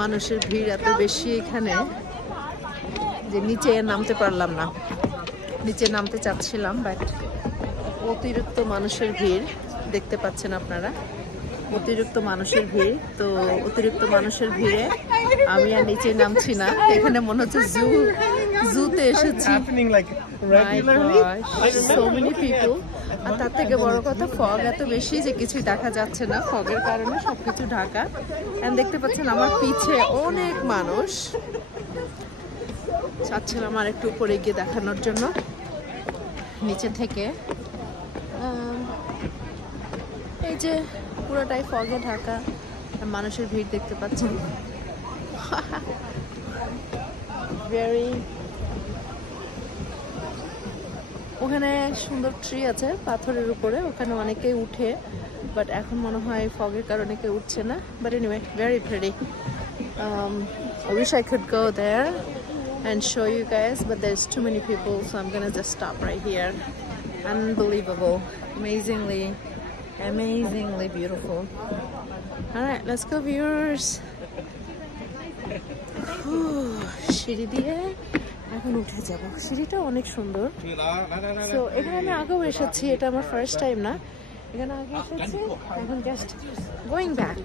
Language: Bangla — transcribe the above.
মানুষের ভিড় এত বেশি এখানে যে নিচে নামতে পারলাম না। নিচে নামতে চাচ্ছিলাম, বাট অতিরিক্ত মানুষের ভিড় দেখতে পাচ্ছেন আপনারা। অতিরিক্ত মানুষের ভিড়, তো অতিরিক্ত মানুষের ভিড়ে আমি আর নিচে নামছি না। এখানে মনে হচ্ছে জুতে এসেছি। So many people, আর তার থেকে বড় কথা ফগ এত বেশি যে কিছুই দেখা যাচ্ছে না, ফগের কারণে সবকিছু ঢাকা। এন্ড দেখতে পাচ্ছেন আমার পিছে অনেক মানুষ। চাচ্ছিলাম আর একটু উপরে গিয়ে দেখানোর জন্য নিচে থেকে। এই যে পুরোটাই ফগে ঢাকা, মানুষের ভিড় দেখতে পাচ্ছেন। ভেরি ওখানে সুন্দর ট্রি আছে পাথরের উপরে, ওখানে অনেকেই উঠে, বাট এখন মনে হয় ফগের কারণে কেউ উঠছে না। But anyway, very pretty. I wish I could go there and show you guys, but there's too many people, so I'm gonna just stop right here. Unbelievable, amazingly beautiful. All right, let's go, viewers. সিঁড়ি দিয়ে এখন উঠে যাব। সিঁড়িটা অনেক সুন্দর। সো এখানে আমি আগেও এসেছি, এটা আমার ফার্স্ট টাইম না, এখানে আগে এসেছি। এখন জাস্ট গোয়িং ব্যাক।